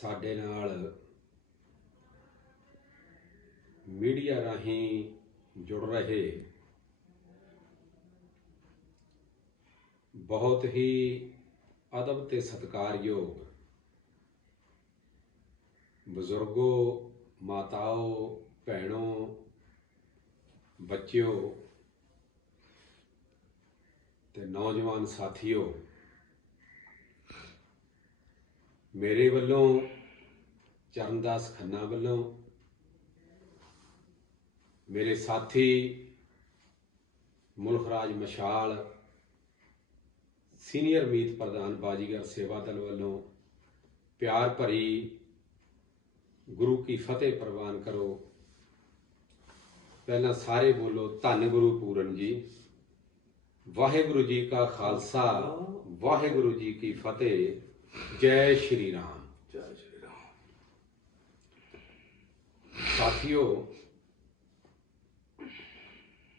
ਸਾਡੇ ਨਾਲ ਮੀਡੀਆ ਰਾਹੀਂ ਜੁੜ ਰਹੇ ਬਹੁਤ ਹੀ ਅਦਬ ਤੇ ਸਤਿਕਾਰਯੋਗ ਬਜ਼ੁਰਗੋ, ਮਾਤਾਓ, ਭੈਣੋ, ਬੱਚਿਓ ਤੇ ਨੌਜਵਾਨ ਸਾਥੀਓ, ਮੇਰੇ ਵੱਲੋਂ ਚਰਨਦਾਸ ਖੰਨਾ ਵੱਲੋਂ ਮੇਰੇ ਸਾਥੀ ਮੁਲਖਰਾਜ ਮਸ਼ਾਲ ਸੀਨੀਅਰ ਮੀਤ ਪ੍ਰਧਾਨ ਬਾਜੀਗਰ ਸੇਵਾ ਦਲ ਵੱਲੋਂ ਪਿਆਰ ਭਰੀ ਗੁਰੂ ਕੀ ਫਤਿਹ ਪ੍ਰਵਾਨ ਕਰੋ। ਪਹਿਲਾਂ ਸਾਰੇ ਬੋਲੋ, ਧੰਨ ਗੁਰੂ ਪੂਰਨ ਜੀ। ਵਾਹਿਗੁਰੂ ਜੀ ਕਾ ਖਾਲਸਾ, ਵਾਹਿਗੁਰੂ ਜੀ ਕੀ ਫਤਿਹ। ਜੈ ਸ਼੍ਰੀ ਰਾਮ। ਜੈ ਸ਼੍ਰੀ ਰਾਮ। ਸਾਥੀਓ,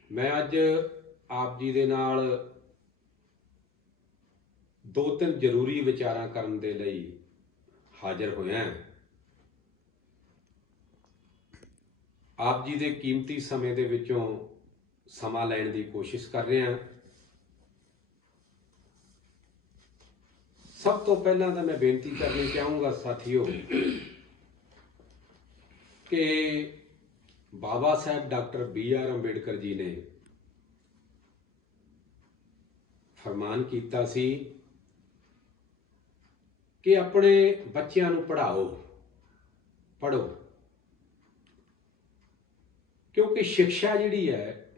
ਮੈਂ ਅੱਜ ਆਪ ਜੀ ਦੇ ਨਾਲ ਦੋ ਤਿੰਨ ਜ਼ਰੂਰੀ ਵਿਚਾਰਾਂ ਕਰਨ ਦੇ ਲਈ ਹਾਜ਼ਰ ਹੋਇਆ। ਆਪ ਜੀ ਦੇ ਕੀਮਤੀ ਸਮੇਂ ਦੇ ਵਿੱਚੋਂ ਸਮਾਂ ਲੈਣ ਦੀ ਕੋਸ਼ਿਸ਼ ਕਰ ਰਿਹਾ। ਸਭ ਤੋਂ ਪਹਿਲਾਂ ਤਾਂ ਮੈਂ ਬੇਨਤੀ ਕਰਨੀ ਚਾਹੂੰਗਾ ਸਾਥੀਓ ਕਿ ਬਾਬਾ ਸਾਹਿਬ ਡਾਕਟਰ BR ਅੰਬੇਡਕਰ ਜੀ ਨੇ ਫਰਮਾਨ ਕੀਤਾ ਸੀ ਕਿ ਆਪਣੇ ਬੱਚਿਆਂ ਨੂੰ ਪੜ੍ਹਾਓ, ਪੜ੍ਹੋ, ਕਿਉਂਕਿ ਸਿੱਖਿਆ ਜਿਹੜੀ ਹੈ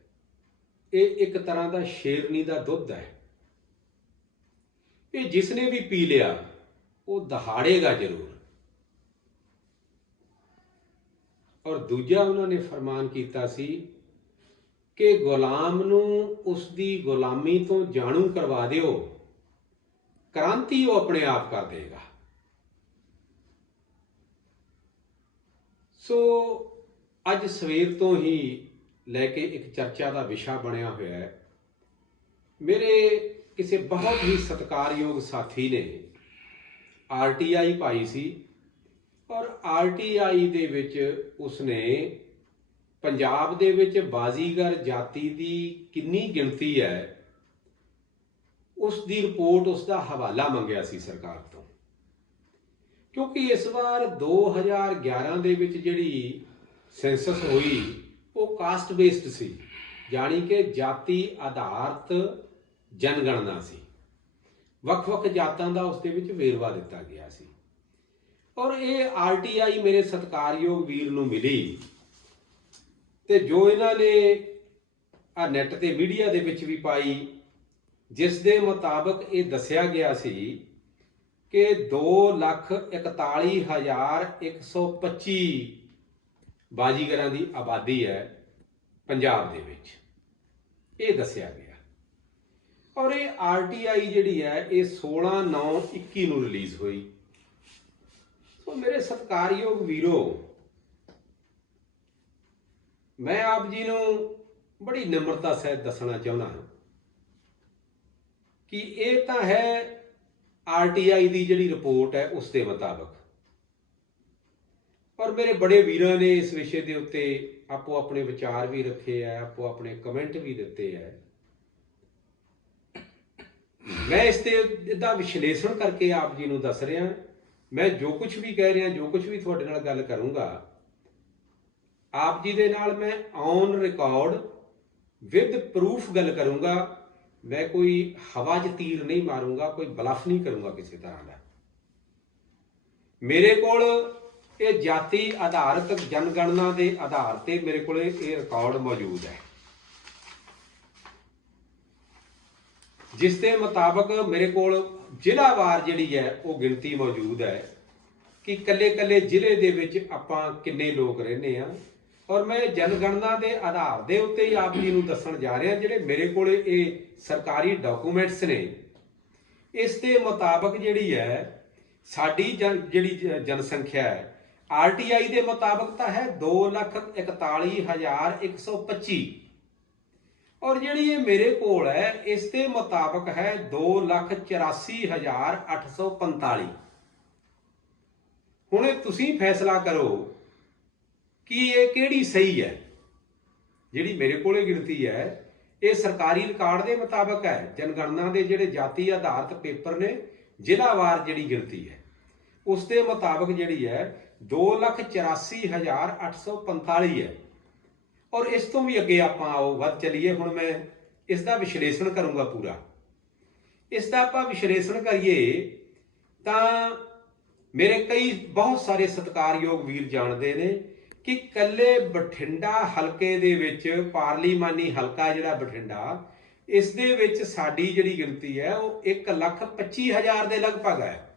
ਇਹ ਇੱਕ ਤਰ੍ਹਾਂ ਦਾ ਸ਼ੇਰਨੀ ਦਾ ਦੁੱਧ ਹੈ। ਇਹ ਜਿਸਨੇ ਵੀ ਪੀ ਲਿਆ ਉਹ ਦਹਾੜੇਗਾ ਜ਼ਰੂਰ। ਔਰ ਦੂਜਾ ਉਹਨਾਂ ਨੇ ਫਰਮਾਨ ਕੀਤਾ ਸੀ ਕਿ ਗੁਲਾਮ ਨੂੰ ਉਸ ਦੀ ਗੁਲਾਮੀ ਤੋਂ ਜਾਣੂ ਕਰਵਾ ਦਿਓ, ਕ੍ਰਾਂਤੀ ਉਹ ਆਪਣੇ ਆਪ ਕਰ ਦੇਗਾ। ਸੋ ਅੱਜ ਸਵੇਰ ਤੋਂ ਹੀ ਲੈ ਕੇ ਇੱਕ ਚਰਚਾ ਦਾ ਵਿਸ਼ਾ ਬਣਿਆ ਹੋਇਆ ਹੈ। ਮੇਰੇ ਕਿਸੇ ਬਹੁਤ ਹੀ ਸਤਿਕਾਰਯੋਗ ਸਾਥੀ ਨੇ RTI ਪਾਈ ਸੀ ਔਰ RTI ਦੇ ਵਿੱਚ ਉਸਨੇ ਪੰਜਾਬ ਦੇ ਵਿੱਚ ਬਾਜ਼ੀਗਰ ਜਾਤੀ ਦੀ ਕਿੰਨੀ ਗਿਣਤੀ ਹੈ ਉਸ ਦੀ ਰਿਪੋਰਟ, ਉਸ ਦਾ ਹਵਾਲਾ ਮੰਗਿਆ ਸੀ ਸਰਕਾਰ ਤੋਂ, ਕਿਉਂਕਿ ਇਸ ਵਾਰ 2011 ਦੇ ਵਿੱਚ ਜਿਹੜੀ ਸੈਂਸਸ ਹੋਈ ਉਹ ਕਾਸਟ ਬੇਸਡ ਸੀ, ਜਾਣੀ ਕਿ ਜਾਤੀ ਆਧਾਰਿਤ ਜਨਗਣਨਾ ਸੀ। ਵੱਖ-ਵੱਖ ਜਾਤਾਂ ਦਾ ਉਸ ਦੇ ਵਿੱਚ ਵੇਰਵਾ ਦਿੱਤਾ ਗਿਆ ਸੀ। ਔਰ ਇਹ RTI ਮੇਰੇ ਸਤਿਕਾਰਯੋਗ ਵੀਰ ਨੂੰ ਮਿਲੀ ਤੇ ਜੋ ਇਹਨਾਂ ਨੇ ਆ ਨੈੱਟ ਤੇ ਮੀਡੀਆ ਦੇ ਵਿੱਚ ਵੀ ਪਾਈ, ਜਿਸ ਦੇ ਮੁਤਾਬਕ ਇਹ ਦੱਸਿਆ ਗਿਆ ਸੀ ਕਿ 2,41,125 ਬਾਜੀਗਰਾਂ ਦੀ ਆਬਾਦੀ ਹੈ ਪੰਜਾਬ ਦੇ ਵਿੱਚ, ਇਹ ਦੱਸਿਆ ਗਿਆ। ਔਰ ਇਹ RTI ਜਿਹੜੀ ਹੈ ਇਹ 16/9/21 ਨੂੰ ਰਿਲੀਜ਼ ਹੋਈ। ਸੋ ਮੇਰੇ ਸਤਿਕਾਰਯੋਗ ਵੀਰੋ, ਮੈਂ ਆਪ ਜੀ ਨੂੰ ਬੜੀ ਨਿਮਰਤਾ ਸਹਿਤ ਦੱਸਣਾ ਚਾਹੁੰਦਾ ਹਾਂ ਕਿ ਇਹ ਤਾਂ ਹੈ RTI ਦੀ ਜਿਹੜੀ ਰਿਪੋਰਟ ਹੈ ਉਸ ਦੇ ਮੁਤਾਬਕ, ਔਰ ਮੇਰੇ ਬੜੇ ਵੀਰਾਂ ਨੇ ਇਸ ਵਿਸ਼ੇ ਦੇ ਉੱਤੇ ਆਪੋ ਆਪਣੇ ਵਿਚਾਰ ਵੀ ਰੱਖੇ ਹੈ, ਆਪੋ ਆਪਣੇ ਕਮੈਂਟ ਵੀ ਦਿੱਤੇ ਹੈ। ਮੈਂ ਇਸ ਤੇ ਦਾ ਵਿਸ਼ਲੇਸ਼ਣ ਕਰਕੇ ਆਪ ਜੀ ਨੂੰ ਦੱਸ ਰਿਹਾ। ਮੈਂ ਜੋ ਕੁਝ ਵੀ ਕਹਿ ਰਿਹਾ, ਜੋ ਕੁਝ ਵੀ ਤੁਹਾਡੇ ਨਾਲ ਗੱਲ ਕਰੂੰਗਾ, ਆਪ ਜੀ ਦੇ ਨਾਲ ਮੈਂ ਔਨ ਰਿਕਾਰਡ ਵਿਦ ਪ੍ਰੂਫ ਗੱਲ ਕਰੂੰਗਾ। ਮੈਂ ਕੋਈ ਹਵਾ 'ਚ ਤੀਰ ਨਹੀਂ ਮਾਰੂੰਗਾ, ਕੋਈ ਬਲਫ ਨਹੀਂ ਕਰੂੰਗਾ ਕਿਸੇ ਤਰ੍ਹਾਂ ਦਾ। ਮੇਰੇ ਕੋਲ ਇਹ ਜਾਤੀ ਆਧਾਰਿਤ ਜਨਗਣਨਾ ਦੇ ਆਧਾਰ ਤੇ ਮੇਰੇ ਕੋਲ ਇਹ ਰਿਕਾਰਡ ਮੌਜੂਦ ਹੈ, ਜਿਸ ਦੇ ਮੁਤਾਬਕ ਮੇਰੇ ਕੋਲ ਜ਼ਿਲ੍ਹਾਵਾਰ ਜਿਹੜੀ ਹੈ ਉਹ ਗਿਣਤੀ ਮੌਜੂਦ ਹੈ ਕਿ ਕੱਲੇ-ਕੱਲੇ ਜ਼ਿਲ੍ਹੇ ਦੇ ਵਿੱਚ ਆਪਾਂ ਕਿੰਨੇ ਲੋਕ ਰਹਿੰਦੇ ਆ। ਔਰ ਮੈਂ ਜਨਗਣਨਾ ਦੇ ਆਧਾਰ ਦੇ ਉੱਤੇ ਹੀ ਆਪ ਜੀ ਨੂੰ ਦੱਸਣ ਜਾ ਰਿਹਾ, ਜਿਹੜੇ ਮੇਰੇ ਕੋਲ ਇਹ ਸਰਕਾਰੀ ਡਾਕੂਮੈਂਟਸ ਨੇ, ਇਸ ਦੇ ਮੁਤਾਬਕ ਜਿਹੜੀ ਹੈ ਸਾਡੀ ਜਿਹੜੀ ਜਨਸੰਖਿਆ ਹੈ RTI ਦੇ ਮੁਤਾਬਕ ਤਾਂ ਹੈ 2,41,125, ਔਰ ਜਿਹੜੀ ਇਹ ਮੇਰੇ ਕੋਲ ਹੈ ਇਸ ਦੇ ਮੁਤਾਬਕ ਹੈ 2,84,845। ਹੁਣ ਇਹ ਤੁਸੀਂ ਫੈਸਲਾ ਕਰੋ ਕਿ ਇਹ ਕਿਹੜੀ ਸਹੀ ਹੈ। ਜਿਹੜੀ ਮੇਰੇ ਕੋਲੇ ਗਿਣਤੀ ਹੈ ਇਹ ਸਰਕਾਰੀ ਰਿਕਾਰਡ ਦੇ ਮੁਤਾਬਕ ਹੈ। ਜਨਗਣਨਾ ਦੇ ਜਿਹੜੇ ਜਾਤੀ ਆਧਾਰਿਤ ਪੇਪਰ ਨੇ, ਜ਼ਿਲ੍ਹਾਵਾਰ ਜਿਹੜੀ ਗਿਣਤੀ ਹੈ ਉਸ ਦੇ ਮੁਤਾਬਕ ਜਿਹੜੀ ਹੈ 2,84,845 ਹੈ। ਔਰ ਇਸ ਤੋਂ ਵੀ ਅੱਗੇ ਆਪਾਂ ਆਓ ਵੱਧ ਚਲੀਏ। ਹੁਣ ਮੈਂ ਇਸ ਦਾ ਵਿਸ਼ਲੇਸ਼ਣ ਕਰੂੰਗਾ ਪੂਰਾ। ਇਸ ਦਾ ਆਪਾਂ ਵਿਸ਼ਲੇਸ਼ਣ ਕਰੀਏ ਤਾਂ ਮੇਰੇ ਕਈ ਬਹੁਤ ਸਾਰੇ ਸਤਿਕਾਰਯੋਗ ਵੀਰ ਜਾਣਦੇ ਨੇ ਕਿ ਕੱਲੇ ਬਠਿੰਡਾ ਹਲਕੇ ਦੇ ਵਿੱਚ, ਪਾਰਲੀਮਾਨੀ ਹਲਕਾ ਜਿਹੜਾ ਬਠਿੰਡਾ, ਇਸ ਦੇ ਵਿੱਚ ਸਾਡੀ ਜਿਹੜੀ ਗਿਣਤੀ ਹੈ ਉਹ 1,25,000 ਦੇ ਲਗਭਗ ਹੈ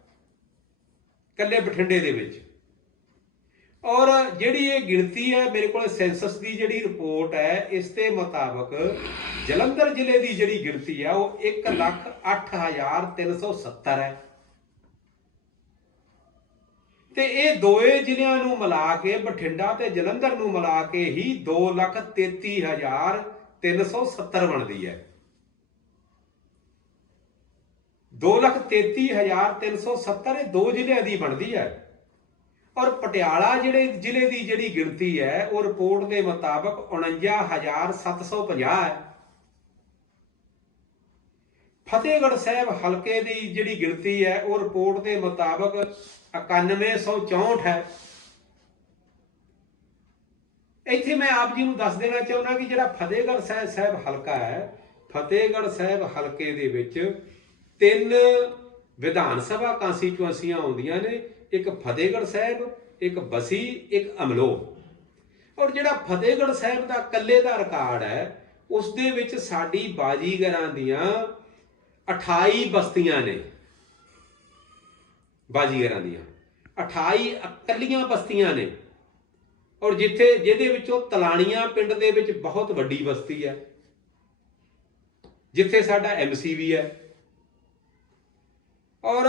ਕੱਲੇ ਬਠਿੰਡੇ ਦੇ ਵਿੱਚ। ਔਰ ਜਿਹੜੀ ਇਹ ਗਿਣਤੀ ਹੈ ਮੇਰੇ ਕੋਲ ਸੈਂਸਸ ਦੀ ਜਿਹੜੀ ਰਿਪੋਰਟ ਹੈ ਇਸ ਦੇ ਮੁਤਾਬਕ ਜਲੰਧਰ ਜ਼ਿਲ੍ਹੇ ਦੀ ਜਿਹੜੀ ਗਿਣਤੀ ਹੈ ਉਹ 1,08,370 ਹੈ। ਤੇ ਇਹ ਦੋਏ ਜ਼ਿਲ੍ਹਿਆਂ ਨੂੰ ਮਿਲਾ ਕੇ, ਬਠਿੰਡਾ ਤੇ ਜਲੰਧਰ ਨੂੰ ਮਿਲਾ ਕੇ ਹੀ 2,33,370 ਬਣਦੀ ਹੈ। 2,33,370 ਇਹ ਦੋ ਜ਼ਿਲ੍ਹਿਆਂ ਦੀ ਬਣਦੀ ਹੈ। ਔਰ ਪਟਿਆਲਾ ਜਿਹੜੇ ਜ਼ਿਲ੍ਹੇ ਦੀ ਜਿਹੜੀ ਗਿਣਤੀ ਹੈ ਉਹ ਰਿਪੋਰਟ ਦੇ ਮੁਤਾਬਕ 49,750 ਹੈ। ਫਤਿਹਗੜ੍ਹ ਸਾਹਿਬ ਹਲਕੇ ਦੀ ਜਿਹੜੀ ਗਿਣਤੀ ਹੈ ਉਹ ਰਿਪੋਰਟ ਦੇ ਮੁਤਾਬਕ 9164 ਹੈ। ਇੱਥੇ ਮੈਂ ਆਪ ਜੀ ਨੂੰ ਦੱਸ ਦੇਣਾ ਚਾਹੁੰਦਾ ਕਿ ਜਿਹੜਾ ਫਤਿਹਗੜ੍ਹ ਸਾਹਿਬ ਹਲਕਾ ਹੈ, ਫਤਿਹਗੜ੍ਹ ਸਾਹਿਬ ਹਲਕੇ ਦੇ ਵਿੱਚ 3 ਵਿਧਾਨ ਸਭਾ ਕਾਂਸਟੀਚੁਐਂਸੀਆਂ ਆਉਂਦੀਆਂ ਨੇ। ਇੱਕ ਫਤਿਹਗੜ੍ਹ ਸਾਹਿਬ, ਇੱਕ ਬਸੀ, ਇੱਕ ਅਮਲੋਹ। ਔਰ ਜਿਹੜਾ ਫਤਿਹਗੜ੍ਹ ਸਾਹਿਬ ਦਾ ਕੱਲੇ ਦਾ ਰਿਕਾਰਡ ਹੈ ਉਸ ਦੇ ਵਿੱਚ ਸਾਡੀ ਬਾਜੀਗਰਾਂ ਦੀਆਂ 28 ਬਸਤੀਆਂ ਨੇ। ਬਾਜੀਗਰਾਂ ਦੀਆਂ 28 ਇਕੱਲੀਆਂ ਬਸਤੀਆਂ ਨੇ। ਔਰ ਜਿਹਦੇ ਵਿੱਚੋਂ ਤਲਾਣੀਆਂ ਪਿੰਡ ਦੇ ਵਿੱਚ ਬਹੁਤ ਵੱਡੀ ਬਸਤੀ ਹੈ, ਜਿੱਥੇ ਸਾਡਾ MC ਵੀ ਹੈ। ਔਰ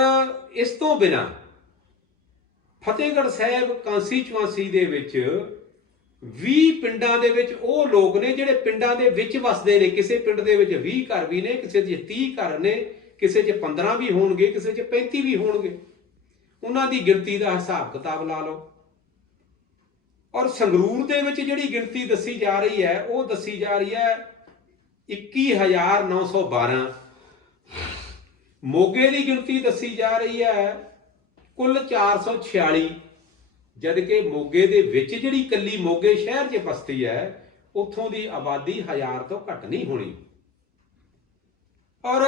ਇਸ ਤੋਂ ਬਿਨਾਂ ਫਤਿਹਗੜ੍ਹ ਸਾਹਿਬ ਕਾਂਸਟੀਚੁਐਂਸੀ ਦੇ ਵਿੱਚ 20 ਪਿੰਡਾਂ ਦੇ ਵਿੱਚ ਉਹ ਲੋਕ ਨੇ ਜਿਹੜੇ ਪਿੰਡਾਂ ਦੇ ਵਿੱਚ ਵਸਦੇ ਨੇ। ਕਿਸੇ ਪਿੰਡ ਦੇ ਵਿੱਚ 20 ਘਰ ਵੀ ਨੇ, ਕਿਸੇ 'ਚ 30 ਘਰ ਨੇ, ਕਿਸੇ 'ਚ 15 ਵੀ ਹੋਣਗੇ, ਕਿਸੇ 'ਚ 35 ਵੀ ਹੋਣਗੇ। ਉਹਨਾਂ ਦੀ ਗਿਣਤੀ ਦਾ ਹਿਸਾਬ ਕਿਤਾਬ ਲਾ ਲਓ। ਔਰ ਸੰਗਰੂਰ ਦੇ ਵਿੱਚ ਜਿਹੜੀ ਗਿਣਤੀ ਦੱਸੀ ਜਾ ਰਹੀ ਹੈ ਉਹ ਦੱਸੀ ਜਾ ਰਹੀ ਹੈ 21,912। ਮੋਗੇ ਦੀ ਗਿਣਤੀ ਦੱਸੀ ਜਾ ਰਹੀ ਹੈ ਕੁੱਲ 446, ਜਦ ਕਿ ਮੋਗੇ ਦੇ ਵਿੱਚ ਜਿਹੜੀ ਕੱਲੀ ਮੋਗੇ ਸ਼ਹਿਰ 'ਚ ਬਸਤੀ ਹੈ ਉੱਥੋਂ ਦੀ ਆਬਾਦੀ 1000 ਤੋਂ ਘੱਟ ਨਹੀਂ ਹੋਣੀ। ਔਰ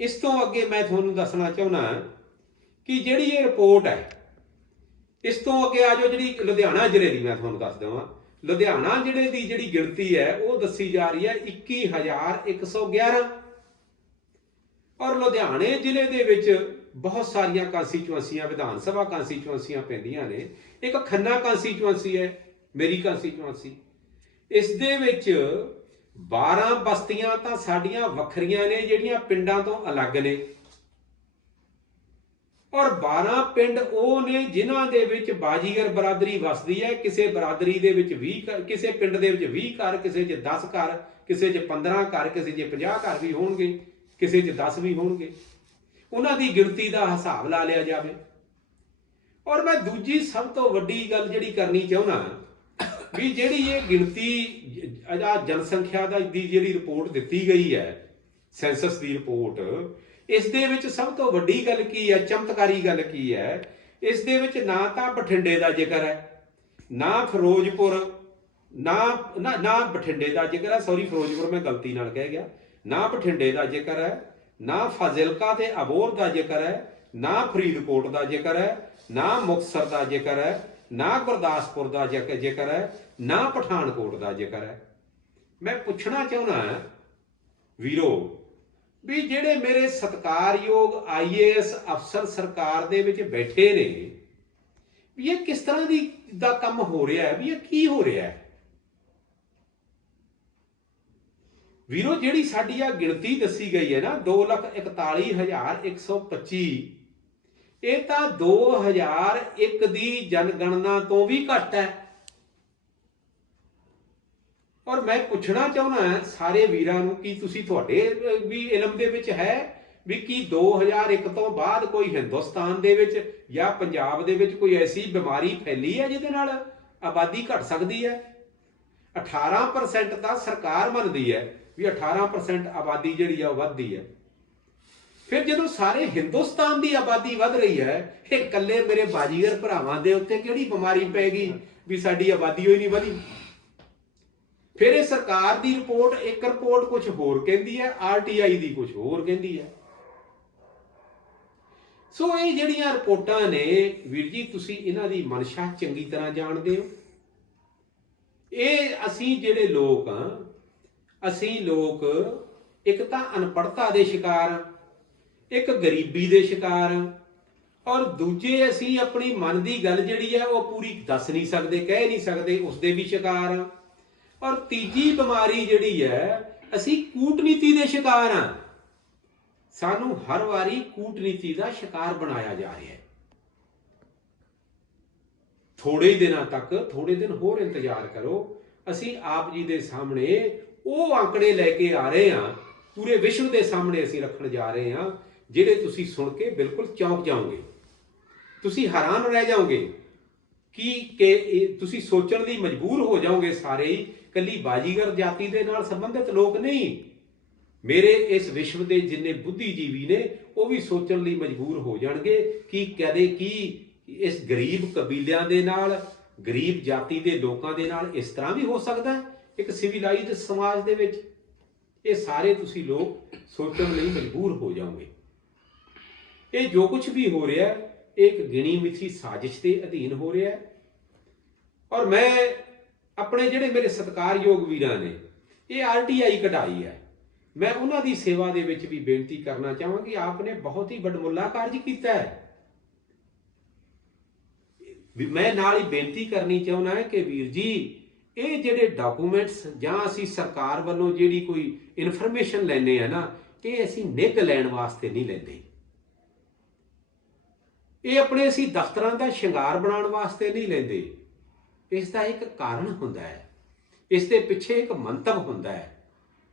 ਇਸ ਤੋਂ ਅੱਗੇ ਮੈਂ ਤੁਹਾਨੂੰ ਦੱਸਣਾ ਚਾਹੁੰਦਾ ਕਿ ਜਿਹੜੀ ਇਹ ਰਿਪੋਰਟ ਹੈ, ਇਸ ਤੋਂ ਅੱਗੇ ਆ ਜਾਓ ਜਿਹੜੀ ਲੁਧਿਆਣਾ ਜ਼ਿਲ੍ਹੇ ਦੀ ਮੈਂ ਤੁਹਾਨੂੰ ਦੱਸ ਦੇਵਾਂ। ਲੁਧਿਆਣਾ ਜ਼ਿਲ੍ਹੇ ਦੀ ਜਿਹੜੀ ਗਿਣਤੀ ਹੈ ਉਹ ਦੱਸੀ ਜਾ ਰਹੀ ਹੈ 21,111। ਔਰ ਲੁਧਿਆਣੇ ਜ਼ਿਲ੍ਹੇ ਦੇ ਵਿੱਚ ਬਹੁਤ ਸਾਰੀਆਂ ਕਾਂਸਟੀਚੁਐਂਸੀਆਂ, ਵਿਧਾਨ ਸਭਾ ਕਾਂਸਟੀਚੁਐਂਸੀਆਂ ਪੈਂਦੀਆਂ ਨੇ। ਇੱਕ ਖੰਨਾ ਕਾਂਸਟੀਚੁਐਂਸੀ ਹੈ, ਮੇਰੀ ਕਾਂਸਟੀਚੁਐਂਸੀ। ਇਸ ਦੇ ਵਿੱਚ 12 ਬਸਤੀਆਂ ਤਾਂ ਸਾਡੀਆਂ ਵੱਖਰੀਆਂ ਨੇ ਜਿਹੜੀਆਂ ਪਿੰਡਾਂ ਤੋਂ ਅਲੱਗ ਨੇ। ਔਰ 12 ਪਿੰਡ ਉਹ ਨੇ ਜਿਨ੍ਹਾਂ ਦੇ ਵਿੱਚ ਬਾਜੀਗਰ ਬਰਾਦਰੀ ਵਸਦੀ ਹੈ। ਕਿਸੇ ਬਰਾਦਰੀ ਦੇ ਵਿੱਚ 20, ਕਿਸੇ ਪਿੰਡ ਦੇ ਵਿੱਚ 20 ਘਰ, ਕਿਸੇ 'ਚ 10 ਘਰ, ਕਿਸੇ 'ਚ 15 ਘਰ, ਕਿਸੇ 'ਚ 50 ਘਰ ਵੀ ਹੋਣਗੇ, ਕਿਸੇ 'ਚ 10 ਵੀ ਹੋਣਗੇ। ਉਹਨਾਂ ਦੀ ਗਿਣਤੀ ਦਾ ਹਿਸਾਬ ਲਾ ਲਿਆ ਜਾਵੇ। ਔਰ ਮੈਂ ਦੂਜੀ ਸਭ ਤੋਂ ਵੱਡੀ ਗੱਲ ਜਿਹੜੀ ਕਰਨੀ ਚਾਹੁੰਦਾ ਵੀ ਜਿਹੜੀ ਇਹ ਗਿਣਤੀ ਜਨਸੰਖਿਆ ਦੀ ਜਿਹੜੀ ਰਿਪੋਰਟ ਦਿੱਤੀ ਗਈ ਹੈ, ਸੈਂਸਸ ਦੀ ਰਿਪੋਰਟ, ਇਸ ਦੇ ਵਿੱਚ ਸਭ ਤੋਂ ਵੱਡੀ ਗੱਲ ਕੀ ਹੈ, ਚਮਤਕਾਰੀ ਗੱਲ ਕੀ ਹੈ, ਇਸ ਦੇ ਵਿੱਚ ਨਾ ਤਾਂ ਬਠਿੰਡੇ ਦਾ ਜ਼ਿਕਰ ਹੈ, ਨਾ ਫਿਰੋਜ਼ਪੁਰ, ਨਾ ਬਠਿੰਡੇ ਦਾ ਜ਼ਿਕਰ ਹੈ। ਸੌਰੀ, ਫਿਰੋਜ਼ਪੁਰ ਮੈਂ ਗਲਤੀ ਨਾਲ ਕਹਿ ਗਿਆ। ਨਾ ਬਠਿੰਡੇ ਦਾ ਜ਼ਿਕਰ ਹੈ, ਨਾ ਫਾਜ਼ਿਲਕਾ ਤੇ ਅਬੋਹਰ ਦਾ ਜ਼ਿਕਰ ਹੈ, ਨਾ ਫਰੀਦਕੋਟ ਦਾ ਜ਼ਿਕਰ ਹੈ, ਨਾ ਮੁਕਤਸਰ ਦਾ ਜ਼ਿਕਰ ਹੈ, ਨਾ ਗੁਰਦਾਸਪੁਰ ਦਾ ਜ਼ਿਕਰ ਹੈ, ਨਾ ਪਠਾਨਕੋਟ ਦਾ ਜ਼ਿਕਰ ਹੈ। ਮੈਂ ਪੁੱਛਣਾ ਚਾਹੁੰਦਾ ਵੀਰੋ ਵੀ ਜਿਹੜੇ ਮੇਰੇ ਸਤਿਕਾਰਯੋਗ IAS ਅਫਸਰ ਸਰਕਾਰ ਦੇ ਵਿੱਚ ਬੈਠੇ ਨੇ, ਵੀ ਇਹ ਕਿਸ ਤਰ੍ਹਾਂ ਦਾ ਕੰਮ ਹੋ ਰਿਹਾ ਹੈ, ਵੀ ਇਹ ਕੀ ਹੋ ਰਿਹਾ ਹੈ। ਵੀਰੋ ਜਿਹੜੀ ਸਾਡੀ ਆ ਗਿਣਤੀ ਦੱਸੀ ਗਈ ਹੈ ਨਾ 2,41,125, ਇਹ ਤਾਂ 2001 ਦੀ ਜਨਗਣਨਾ ਤੋਂ ਵੀ ਘੱਟ ਹੈ। ਔਰ ਮੈਂ ਪੁੱਛਣਾ ਚਾਹੁੰਦਾ ਸਾਰੇ ਵੀਰਾਂ ਨੂੰ ਕਿ ਤੁਸੀਂ, ਤੁਹਾਡੇ ਵੀ ਇਲਮ ਦੇ ਵਿੱਚ ਹੈ ਵੀ ਕੀ 2001 ਤੋਂ ਬਾਅਦ ਕੋਈ ਹਿੰਦੁਸਤਾਨ ਦੇ ਵਿੱਚ ਜਾਂ ਪੰਜਾਬ ਦੇ ਵਿੱਚ ਕੋਈ ਐਸੀ ਬਿਮਾਰੀ ਫੈਲੀ ਹੈ ਜਿਹਦੇ ਨਾਲ ਆਬਾਦੀ ਘਟ ਸਕਦੀ ਹੈ? 18% ਤਾਂ ਸਰਕਾਰ ਮੰਨਦੀ ਹੈ ਵੀ 18% ਆਬਾਦੀ ਜਿਹੜੀ ਆ ਉਹ ਵੱਧਦੀ ਹੈ। ਫਿਰ ਜਦੋਂ ਸਾਰੇ ਹਿੰਦੁਸਤਾਨ ਦੀ ਆਬਾਦੀ ਵੱਧ ਰਹੀ ਹੈ, ਇਹ ਇਕੱਲੇ ਮੇਰੇ ਬਾਜੀਗਰ ਭਰਾਵਾਂ ਦੇ ਉੱਤੇ ਕਿਹੜੀ ਬਿਮਾਰੀ ਪੈ ਗਈ ਵੀ ਸਾਡੀ ਆਬਾਦੀ ਹੋਈ ਨਹੀਂ ਵਧੀ? ਫਿਰ ਇਹ ਸਰਕਾਰ ਦੀ ਰਿਪੋਰਟ, ਇੱਕ ਰਿਪੋਰਟ ਕੁਝ ਹੋਰ ਕਹਿੰਦੀ ਹੈ, RTI ਦੀ ਕੁਝ ਹੋਰ ਕਹਿੰਦੀ ਹੈ। ਸੋ ਇਹ ਜਿਹੜੀਆਂ ਰਿਪੋਰਟਾਂ ਨੇ ਵੀਰ ਜੀ, ਤੁਸੀਂ ਇਹਨਾਂ ਦੀ ਮਨਸ਼ਾ ਚੰਗੀ ਤਰ੍ਹਾਂ ਜਾਣਦੇ ਹੋ। ਇਹ ਅਸੀਂ ਜਿਹੜੇ ਲੋਕ ਹਾਂ, ਅਸੀਂ ਲੋਕ ਇੱਕ ਤਾਂ ਅਨਪੜ੍ਹਤਾ ਦੇ ਸ਼ਿਕਾਰ ਹਾਂ, ਇੱਕ ਗਰੀਬੀ ਦੇ ਸ਼ਿਕਾਰ ਹਾਂ, ਔਰ ਦੂਜੇ ਅਸੀਂ ਆਪਣੀ ਮਨ ਦੀ ਗੱਲ ਜਿਹੜੀ ਹੈ ਉਹ ਪੂਰੀ ਦੱਸ ਨਹੀਂ ਸਕਦੇ, ਕਹਿ ਨਹੀਂ ਸਕਦੇ, ਉਸ ਦੇ ਵੀ ਸ਼ਿਕਾਰ ਹਾਂ। ਔਰ ਤੀਜੀ ਬਿਮਾਰੀ ਜਿਹੜੀ ਹੈ, ਅਸੀਂ ਕੂਟਨੀਤੀ ਦੇ ਸ਼ਿਕਾਰ ਹਾਂ। ਸਾਨੂੰ ਹਰ ਵਾਰੀ ਕੂਟਨੀਤੀ ਦਾ ਸ਼ਿਕਾਰ ਬਣਾਇਆ ਜਾ ਰਿਹਾ ਹੈ। ਥੋੜੇ ਦਿਨਾਂ ਤੱਕ, ਥੋੜੇ ਦਿਨ ਹੋਰ ਇੰਤਜ਼ਾਰ ਕਰੋ, ਅਸੀਂ ਆਪ ਜੀ ਦੇ ਸਾਹਮਣੇ ਉਹ ਆંકੜੇ ਲੈ ਕੇ ਆ ਰਹੇ ਹਾਂ, ਪੂਰੇ ਵਿਸ਼ਵ ਦੇ ਸਾਹਮਣੇ ਅਸੀਂ ਰੱਖਣ ਜਾ ਰਹੇ ਹਾਂ, ਜਿਹੜੇ ਤੁਸੀਂ ਸੁਣ ਕੇ ਬਿਲਕੁਲ ਚੌਂਕ ਜਾਓਗੇ। ਤੁਸੀਂ ਹੈਰਾਨ ਰਹਿ ਜਾਓਗੇ ਕਿ ਤੁਸੀਂ ਸੋਚਣ ਲਈ ਮਜਬੂਰ ਹੋ ਜਾਓਗੇ ਸਾਰੇ ਹੀ, ਕੱਲੀ ਬਾਜੀਗਰ ਜਾਤੀ ਦੇ ਨਾਲ ਸੰਬੰਧਿਤ ਲੋਕ ਨਹੀਂ, ਮੇਰੇ ਇਸ ਵਿਸ਼ਵ ਦੇ ਜਿੰਨੇ ਬੁੱਧੀਜੀਵੀ ਨੇ ਉਹ ਵੀ ਸੋਚਣ ਲਈ ਮਜਬੂਰ ਹੋ ਜਾਣਗੇ ਕਿ ਕਦੇ ਕੀ ਇਸ ਗਰੀਬ ਕਬੀਲਿਆਂ ਦੇ ਨਾਲ, ਗਰੀਬ ਜਾਤੀ ਦੇ ਲੋਕਾਂ ਦੇ ਨਾਲ ਇਸ ਤਰ੍ਹਾਂ ਵੀ ਹੋ ਸਕਦਾ ਹੈ ਇੱਕ ਸਿਵਿਲਾਈਜ਼ਡ ਸਮਾਜ ਦੇ ਵਿੱਚ? ਇਹ ਸਾਰੇ ਤੁਸੀਂ ਲੋਕ ਸੋਚਣ ਲਈ ਮਜਬੂਰ ਹੋ ਜਾਓਗੇ। ਇਹ ਜੋ ਕੁਝ ਵੀ ਹੋ ਰਿਹਾ ਹੈ, ਇਹ ਇੱਕ ਗਿਣੀ ਮਿਥੀ ਸਾਜ਼ਿਸ਼ ਦੇ ਅਧੀਨ ਹੋ ਰਿਹਾ ਹੈ। ਔਰ ਮੈਂ ਆਪਣੇ ਜਿਹੜੇ ਮੇਰੇ ਸਤਿਕਾਰਯੋਗ ਵੀਰਾਂ ਨੇ ਇਹ RTI ਕਢਾਈ ਹੈ, ਮੈਂ ਉਹਨਾਂ ਦੀ ਸੇਵਾ ਦੇ ਵਿੱਚ ਵੀ ਬੇਨਤੀ ਕਰਨਾ ਚਾਹਾਂਗੀ, ਆਪ ਨੇ ਬਹੁਤ ਹੀ ਵੱਡਮੁੱਲਾ ਕਾਰਜ ਕੀਤਾ ਹੈ। ਮੈਂ ਨਾਲ ਹੀ ਬੇਨਤੀ ਕਰਨੀ ਚਾਹੁੰਦਾ ਕਿ ਵੀਰ ਜੀ, ਇਹ ਜਿਹੜੇ ਡਾਕੂਮੈਂਟਸ ਜਾਂ ਅਸੀਂ ਸਰਕਾਰ ਵੱਲੋਂ ਜਿਹੜੀ ਕੋਈ ਇਨਫੋਰਮੇਸ਼ਨ ਲੈਂਦੇ ਆ ਨਾ, ਇਹ ਅਸੀਂ ਨਿੱਘ ਲੈਣ ਵਾਸਤੇ ਨਹੀਂ ਲੈਂਦੇ। ਇਹ ਆਪਣੇ ਅਸੀਂ ਦਫ਼ਤਰਾਂ ਦਾ ਸ਼ਿੰਗਾਰ ਬਣਾਉਣ ਵਾਸਤੇ ਨਹੀਂ ਲੈਂਦੇ। ਇਸ ਦਾ ਇੱਕ ਕਾਰਨ ਹੁੰਦਾ ਹੈ, ਇਸ ਦੇ ਪਿੱਛੇ ਇੱਕ ਮੰਤਵ ਹੁੰਦਾ ਹੈ।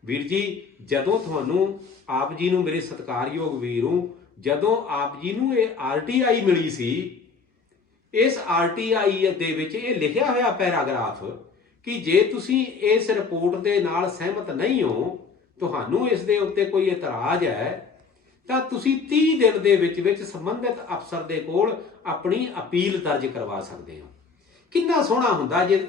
ਵੀਰ ਜੀ, ਜਦੋਂ ਤੁਹਾਨੂੰ ਆਪ ਜੀ ਨੂੰ, ਮੇਰੇ ਸਤਿਕਾਰਯੋਗ ਵੀਰ ਨੂੰ, ਜਦੋਂ ਆਪ ਜੀ ਨੂੰ ਇਹ RTI ਮਿਲੀ ਸੀ, ਇਸ RTI ਦੇ ਵਿੱਚ ਇਹ ਲਿਖਿਆ ਹੋਇਆ ਪੈਰਾਗ੍ਰਾਫ ਕਿ ਜੇ ਤੁਸੀਂ ਇਸ ਰਿਪੋਰਟ ਦੇ ਨਾਲ ਸਹਿਮਤ ਨਹੀਂ ਹੋ, ਤੁਹਾਨੂੰ ਇਸ ਦੇ ਉੱਤੇ ਕੋਈ ਇਤਰਾਜ਼ ਹੈ, ਤਾਂ ਤੁਸੀਂ 30 ਦਿਨ ਦੇ ਵਿੱਚ ਸੰਬੰਧਿਤ ਅਫਸਰ ਦੇ ਕੋਲ ਆਪਣੀ ਅਪੀਲ ਦਰਜ ਕਰਵਾ ਸਕਦੇ ਹੋ। ਕਿੰਨਾ ਸੋਹਣਾ ਹੁੰਦਾ ਜੇ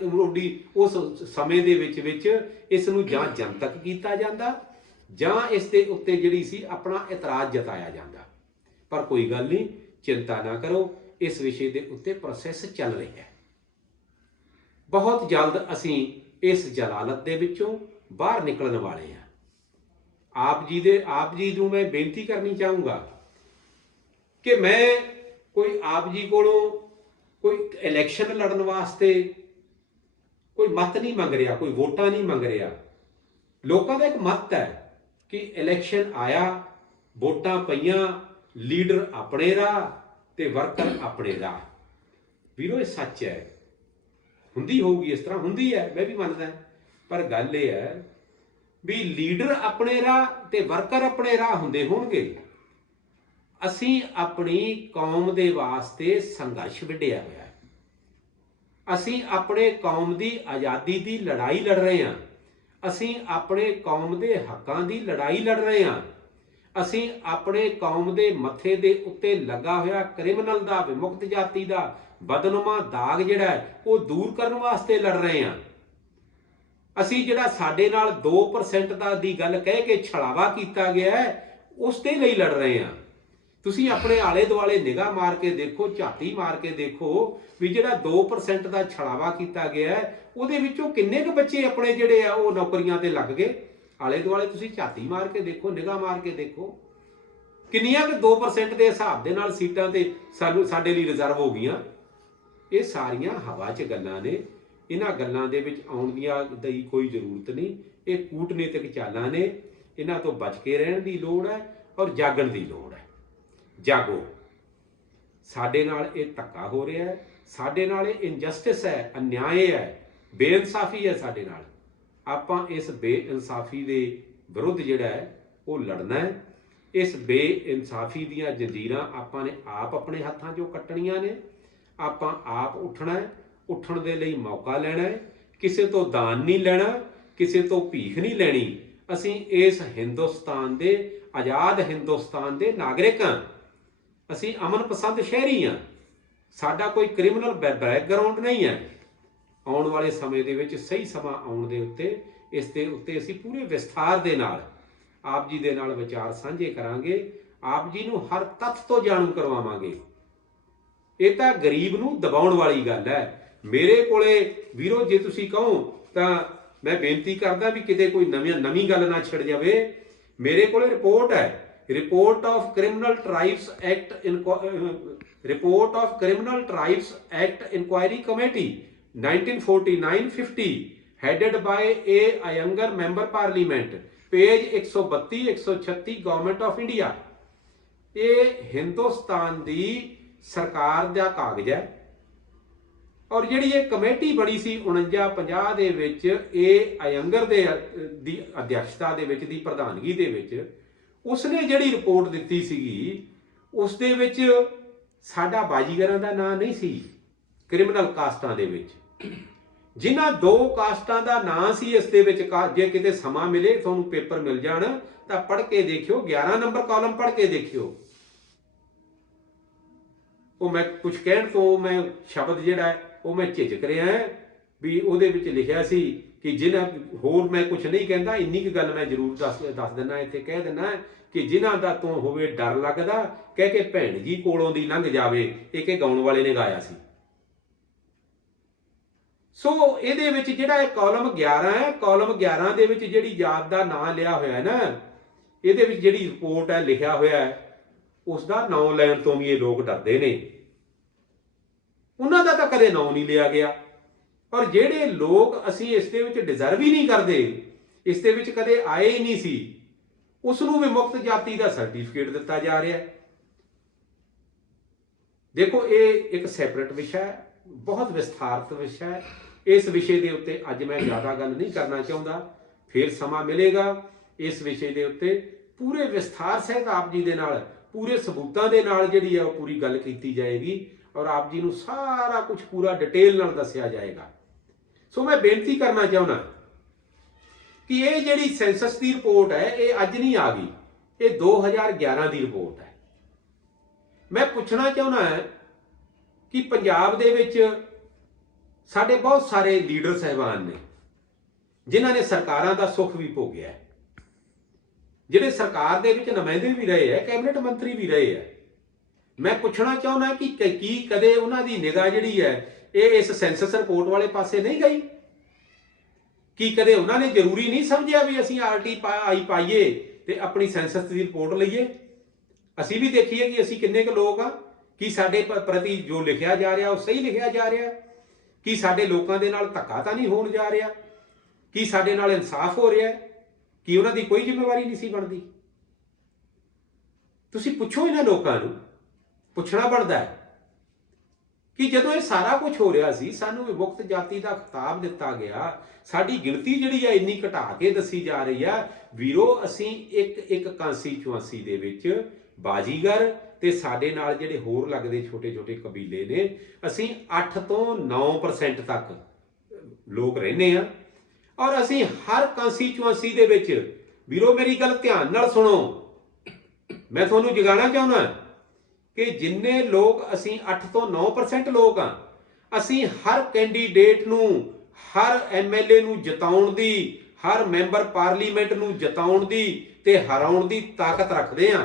ਉਸ ਸਮੇਂ ਦੇ ਵਿੱਚ ਇਸ ਨੂੰ ਜਾਂ ਜਨਤਕ ਕੀਤਾ ਜਾਂਦਾ ਜਾਂ ਇਸ ਦੇ ਉੱਤੇ ਜਿਹੜੀ ਸੀ ਆਪਣਾ ਇਤਰਾਜ਼ ਜਤਾਇਆ ਜਾਂਦਾ। ਪਰ ਕੋਈ ਗੱਲ ਨਹੀਂ, ਚਿੰਤਾ ਨਾ ਕਰੋ, ਇਸ ਵਿਸ਼ੇ ਦੇ ਉੱਤੇ ਪ੍ਰੋਸੈਸ ਚੱਲ ਰਿਹਾ ਹੈ। ਬਹੁਤ ਜਲਦ ਅਸੀਂ ਇਸ ਜਲਾਲਤ ਦੇ ਵਿੱਚੋਂ ਬਾਹਰ ਨਿਕਲਣ ਵਾਲੇ ਹਾਂ। ਆਪ ਜੀ ਨੂੰ ਮੈਂ ਬੇਨਤੀ ਕਰਨੀ ਚਾਹੂੰਗਾ ਕਿ ਮੈਂ ਕੋਈ ਆਪ ਜੀ ਕੋਲੋਂ ਕੋਈ ਇਲੈਕਸ਼ਨ ਲੜਨ ਵਾਸਤੇ ਕੋਈ ਮਤ ਨਹੀਂ ਮੰਗ ਰਿਹਾ, ਕੋਈ ਵੋਟਾਂ ਨਹੀਂ ਮੰਗ ਰਿਹਾ। ਲੋਕਾਂ ਦਾ ਇੱਕ ਮਤ ਹੈ ਕਿ ਇਲੈਕਸ਼ਨ ਆਇਆ, ਵੋਟਾਂ ਪਈਆਂ, ਲੀਡਰ ਆਪਣੇ ਰਾਹ ਤੇ ਵਰਕਰ ਆਪਣੇ ਰਾਹ। ਵੀਰੋ, ਇਹ ਸੱਚ ਹੈ, ਹੁੰਦੀ ਹੋਊਗੀ, ਇਸ ਤਰ੍ਹਾਂ ਹੁੰਦੀ ਹੈ, ਮੈਂ ਵੀ ਮੰਨਦਾ। ਪਰ ਗੱਲ ਇਹ ਹੈ ਵੀ ਲੀਡਰ ਆਪਣੇ ਰਾਹ ਤੇ ਵਰਕਰ ਆਪਣੇ ਰਾਹ ਹੁੰਦੇ ਹੋਣਗੇ। ਅਸੀਂ ਆਪਣੀ ਕੌਮ ਦੇ ਵਾਸਤੇ ਸੰਘਰਸ਼ ਵਿੱਢਿਆ ਹੋਇਆ ਹੈ। ਅਸੀਂ ਆਪਣੇ ਕੌਮ ਦੀ ਆਜ਼ਾਦੀ ਦੀ ਲੜਾਈ ਲੜ ਰਹੇ ਹਾਂ। ਅਸੀਂ ਆਪਣੇ ਕੌਮ ਦੇ ਹੱਕਾਂ ਦੀ ਲੜਾਈ ਲੜ ਰਹੇ ਹਾਂ। ਅਸੀਂ ਆਪਣੇ ਕੌਮ ਦੇ ਮੱਥੇ ਦੇ ਉੱਤੇ ਲੱਗਾ ਹੋਇਆ ਕ੍ਰਿਮੀਨਲ ਦਾ, ਵਿਮੁਕਤ ਜਾਤੀ ਦਾ ਬਦਨੁਮਾ ਦਾਗ ਜਿਹੜਾ ਹੈ ਉਹ ਦੂਰ ਕਰਨ ਵਾਸਤੇ ਲੜ ਰਹੇ ਹਾਂ। ਅਸੀਂ ਜਿਹੜਾ ਸਾਡੇ ਨਾਲ 2% ਦੀ ਗੱਲ ਕਹਿ ਕੇ ਛਲਾਵਾ ਕੀਤਾ ਗਿਆ ਹੈ, ਉਸ ਦੇ ਲਈ ਲੜ ਰਹੇ ਹਾਂ। ਤੁਸੀਂ ਆਪਣੇ ਆਲੇ ਦੁਆਲੇ ਨਿਗਾਹ ਮਾਰ ਕੇ ਦੇਖੋ, ਝਾਤੀ ਮਾਰ ਕੇ ਦੇਖੋ ਵੀ ਜਿਹੜਾ 2% ਦਾ ਛਲਾਵਾ ਕੀਤਾ ਗਿਆ ਹੈ, ਉਹਦੇ ਵਿੱਚੋਂ ਕਿੰਨੇ ਕੁ ਬੱਚੇ ਆਪਣੇ ਜਿਹੜੇ ਆ ਉਹ ਨੌਕਰੀਆਂ ਤੇ ਲੱਗ ਗਏ। ਆਲੇ ਦੁਆਲੇ ਤੁਸੀਂ ਝਾਤੀ ਮਾਰ ਕੇ ਦੇਖੋ, ਨਿਗਾਹ ਮਾਰ ਕੇ ਦੇਖੋ, ਕਿੰਨੀਆਂ ਕੁ 2% ਦੇ ਹਿਸਾਬ ਦੇ ਨਾਲ ਸੀਟਾਂ ਤੇ ਸਾਡੇ ਲਈ ਰਿਜ਼ਰਵ ਹੋ ਗਈਆਂ। ਇਹ ਸਾਰੀਆਂ ਹਵਾ 'ਚ ਗੱਲਾਂ ਨੇ। ਇਹਨਾਂ ਗੱਲਾਂ ਦੇ ਵਿੱਚ ਆਉਣ ਦੀ ਕੋਈ ਜ਼ਰੂਰਤ ਨਹੀਂ। ਇਹ ਕੂਟਨੀਤਿਕ ਚਾਲਾਂ ਨੇ, ਇਹਨਾਂ ਤੋਂ ਬਚ ਕੇ ਰਹਿਣ ਦੀ ਲੋੜ ਹੈ ਔਰ ਜਾਗਣ ਦੀ ਲੋੜ ਹੈ। ਜਾਗੋ। ਸਾਡੇ ਨਾਲ ਇਹ ਧੱਕਾ ਹੋ ਰਿਹਾ ਹੈ, ਸਾਡੇ ਨਾਲ ਇਹ ਇਨਜਸਟਿਸ ਹੈ, ਅਨਿਆਏ ਹੈ, ਬੇਇਨਸਾਫੀ ਹੈ ਸਾਡੇ ਨਾਲ। ਆਪਾਂ ਇਸ ਬੇਇਨਸਾਫੀ ਦੇ ਵਿਰੁੱਧ ਜਿਹੜਾ ਹੈ ਉਹ ਲੜਨਾ ਹੈ। इस बेइंसाफी ਦੀਆਂ ਜੰਜੀਰਾਂ ਆਪਾਂ ਨੇ ਆਪ ਆਪਣੇ ਹੱਥਾਂ 'ਚੋਂ ਕੱਟਣੀਆਂ ਨੇ। ਆਪਾਂ ਆਪ ਉੱਠਣਾ ਹੈ, ਉੱਠਣ ਦੇ ਲਈ ਮੌਕਾ ਲੈਣਾ ਹੈ, ਕਿਸੇ ਤੋਂ ਦਾਨ ਨਹੀਂ ਲੈਣਾ, ਕਿਸੇ ਤੋਂ ਭੀਖ ਨਹੀਂ ਲੈਣੀ। ਅਸੀਂ ਇਸ ਹਿੰਦੁਸਤਾਨ ਦੇ ਆਜ਼ਾਦ ਹਿੰਦੁਸਤਾਨ ਦੇ ਨਾਗਰਿਕ ਹਾਂ। ਅਸੀਂ ਅਮਨ ਪਸੰਦ ਸ਼ਹਿਰੀ ਹਾਂ। ਸਾਡਾ ਕੋਈ ਕ੍ਰਿਮੀਨਲ ਬੈਕਗਰਾਉਂਡ ਨਹੀਂ ਹੈ। ਆਉਣ ਵਾਲੇ ਸਮੇਂ ਦੇ ਵਿੱਚ ਸਹੀ ਸਮਾਂ ਆਉਣ ਦੇ ਉੱਤੇ ਇਸ ਦੇ ਉੱਤੇ ਅਸੀਂ ਪੂਰੇ ਵਿਸਥਾਰ ਦੇ ਨਾਲ ਆਪ ਜੀ ਦੇ ਨਾਲ ਵਿਚਾਰ ਸਾਂਝੇ ਕਰਾਂਗੇ। ਆਪ ਜੀ ਨੂੰ ਹਰ ਤੱਥ ਤੋਂ ਜਾਣੂ ਕਰਵਾਵਾਂਗੇ। ਇਹ ਤਾਂ ਗਰੀਬ ਨੂੰ ਦਬਾਉਣ ਵਾਲੀ ਗੱਲ ਹੈ। ਮੇਰੇ ਕੋਲੇ ਵੀਰੋ ਜੇ ਤੁਸੀਂ ਕਹੋ ਤਾਂ ਮੈਂ ਬੇਨਤੀ ਕਰਦਾ ਵੀ ਕਿਤੇ ਕੋਈ ਨਵੀਂ ਗੱਲ ਨਾ ਛਿੜ ਜਾਵੇ। ਮੇਰੇ ਕੋਲੇ ਰਿਪੋਰਟ ਹੈ, report of criminal tribes act inquiry committee 1949-50 headed by a Iyengar member parliament, page 132 136 government of India. ये हिंदुस्तान की सरकार का कागज है। और जिहड़ी ये कमेटी बनी सी 49-50 दे विच, ये अयंगर दी अध्यक्षता दे विच, दी प्रधानगी दे विच उसने जिहड़ी रिपोर्ट दित्ती सीगी उस दे विच साडा बाजीगरां दा नाम नहीं सी। क्रिमिनल कास्टां दे विच जिन्हां 2 कास्टां दा नाम सी इस दे विच, जे किते समा मिले तुहानूं पेपर मिल जाण तां पढ़ के देखियो, 11 नंबर कॉलम पढ़ के देखियो। वो मैं कुछ कहण तो मैं शब्द जिहड़ा है वो मैं झिझक रिहा है भी ਉਹਦੇ ਵਿੱਚ ਲਿਖਿਆ ਸੀ कि जिन्हां होर मैं कुछ नहीं कहंदा, इन्नी कुछ गल मैं जरूर दस दिना, इत्थे कह दिना कि जिन्हां दा तों होवे डर लगदा कह के भैण जी कोलों दी लंघ जावे, ਇਹ गाउण वाले ने गाया सी। सो ਇਹਦੇ ਵਿੱਚ ਜਿਹੜਾ ਇਹ ਕਾਲਮ 11 ਹੈ, ਕਾਲਮ 11 ਦੇ ਵਿੱਚ ਜਿਹੜੀ ਜਾਤ ਦਾ ਨਾਂ ਲਿਆ ਹੋਇਆ ਹੈ ਨਾ, ਇਹਦੇ ਵਿੱਚ ਜਿਹੜੀ ਰਿਪੋਰਟ ਹੈ ਲਿਖਿਆ ਹੋਇਆ ਹੈ ਉਸ ਦਾ ਨਾਂ ਲੈਣ ਤੋਂ ਵੀ ਇਹ ਲੋਕ ਡਰਦੇ ਨੇ। ਉਹਨਾਂ ਦਾ ਤਾਂ ਕਦੇ ਨਾਂ ਨਹੀਂ ਲਿਆ ਗਿਆ। ਔਰ ਜਿਹੜੇ ਲੋਕ ਅਸੀਂ ਇਸ ਦੇ ਵਿੱਚ ਡਿਜ਼ਰਵ ਹੀ ਨਹੀਂ ਕਰਦੇ, ਇਸ ਦੇ ਵਿੱਚ ਕਦੇ ਆਏ ਹੀ ਨਹੀਂ ਸੀ, ਉਸ ਨੂੰ ਵੀ ਮੁਕਤ ਜਾਤੀ ਦਾ ਸਰਟੀਫਿਕੇਟ ਦਿੱਤਾ ਜਾ ਰਿਹਾ ਹੈ। ਦੇਖੋ ਇਹ ਇੱਕ ਸੈਪਰੇਟ ਵਿਸ਼ਾ ਹੈ, बहुत विस्तारित विषय है। इस विषय के उत्ते अज मैं ज़्यादा गल नहीं करना चाहता, फिर समा मिलेगा इस विषय के उत्ते पूरे विस्तार सहित आप जी दे नाल पूरे सबूतां दे नाल जिहड़ी है पूरी गल कीती जाएगी और आप जी नूं सारा कुछ पूरा डिटेल नाल दस्सिया जाएगा। सो मैं बेनती करना चाहना कि ये जिहड़ी सेंसस की रिपोर्ट है ये अज नहीं आ गई, ये 2011 की रिपोर्ट है। मैं पूछना चाहना है कि पंजाब दे विच साडे बहुत सारे लीडर साहिबान ने जिन्हां ने सरकारां दा सुख भी भोगिया है, जिहड़े सरकार दे विच नुमाइंदे भी रहे हैं, कैबिनेट मंत्री भी रहे हैं। मैं पूछना चाहुंदा कि की कदे उन्हां दी निगाह जिहड़ी है ये इस सेंसस रिपोर्ट वाले पासे नहीं गई? कि कदे उन्हां ने जरूरी नहीं समझिया भी असीं RTI पाइए ते अपनी सेंसस दी रिपोर्ट लईए, असीं भी देखीए कि असीं किन्ने क लोक आ, कि साडे प्रति जो लिखिया जा रहा वो सही लिखिया जा रहा, कि साडे लोकां दे नाल धक्का तां नहीं होण जा रहा, कि साडे नाल इंसाफ हो रहा है, कि उन्हां दी कोई जिम्मेवारी नहीं सी बनदी। तुसीं पुछो इन्हां लोकां नूं, पुछना बनदा है कि जदों ये सारा कुछ हो रहा सी, सानूं विमुक्त जाति का खिताब दिता गया, साडी गिणती जिहड़ी है इन्नी घटा के दसी जा रही है। वीरो असीं एक कांस्टीचुएंसी दे विच बाजीगर ते साडे नाल जिहड़े होर लगदे छोटे छोटे कबीले ने, असीं 8 ਤੋਂ 9% तक लोग रहने आ। और असीं हर कांस्टीचुएंसी दे विच, वीरो मेरी गल ध्यान नाल सुणो, मैं तुहानूं जगाना चाहुंदा कि जिन्ने लोग असीं 8 ਤੋਂ 9% लोग आ, असीं हर कैंडीडेट नूं, हर MLA नूं जिताउण दी, हर मैंबर पार्लीमेंट नूं जिताउण दी ते हराउण दी ताकत रखदे आ।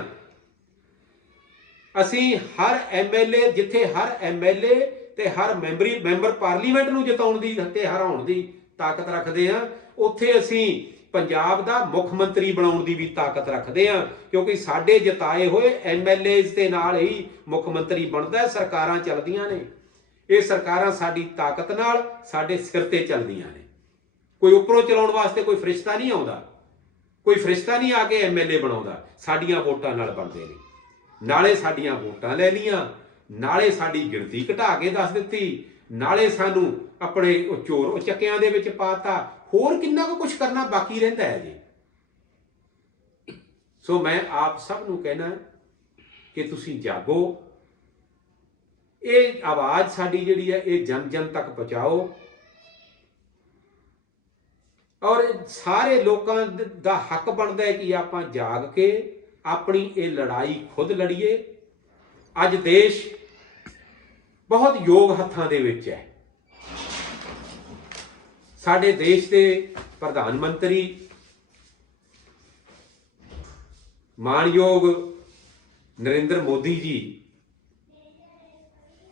असीं हर MLA, जिथे हर MLA ते हर मैंबर पार्लीमेंट नूं जिताउण दी ते हराउण दी ताकत रखदे आ, उत्थे असीं पंजाब दा मुख मंत्री बनाउण दी भी ताकत रखदे आ, क्योंकि साडे जिताए होए MLAs दे नाल ही मुख मंत्री बनदा है। सरकारां चलदियां ने, ये सरकारां साडी ताकत नाल साडे सिर ते चलदियां ने। कोई उपरों चलाउण वास्ते कोई फरिश्ता नहीं आउंदा, कोई फरिश्ता नहीं आके MLA बनाउंदा, साडीआं वोटां नाल बनदे ने। नाले साडीआं वोटां लै लीआं, नाले साडी गिणती घटा के दस दित्ती, नाले सानू अपने चोर चक्कियां दे विच पाता, होर किन्ना कुछ करना बाकी रहिंदा है जी। ਸੋ ਮੈਂ ਆਪ ਸਭ ਨੂੰ ਕਹਿਣਾ ਕਿ ਤੁਸੀਂ ਜਾਗੋ, ਇਹ ਆਵਾਜ਼ ਸਾਡੀ ਜਿਹੜੀ ਹੈ ਇਹ ਜਨ ਜਨ ਤੱਕ ਪਹੁੰਚਾਓ, ਔਰ ਸਾਰੇ ਲੋਕਾਂ ਦਾ ਹੱਕ ਬਣਦਾ ਹੈ ਕਿ ਆਪਾਂ ਜਾਗ ਕੇ ਆਪਣੀ ਇਹ ਲੜਾਈ ਖੁਦ ਲੜੀਏ। ਅੱਜ ਦੇਸ਼ ਬਹੁਤ ਯੋਗ ਹੱਥਾਂ ਦੇ ਵਿੱਚ ਹੈ। ਸਾਡੇ ਦੇਸ਼ ਦੇ ਪ੍ਰਧਾਨ ਮੰਤਰੀ ਮਾਣਯੋਗ ਨਰਿੰਦਰ ਮੋਦੀ ਜੀ,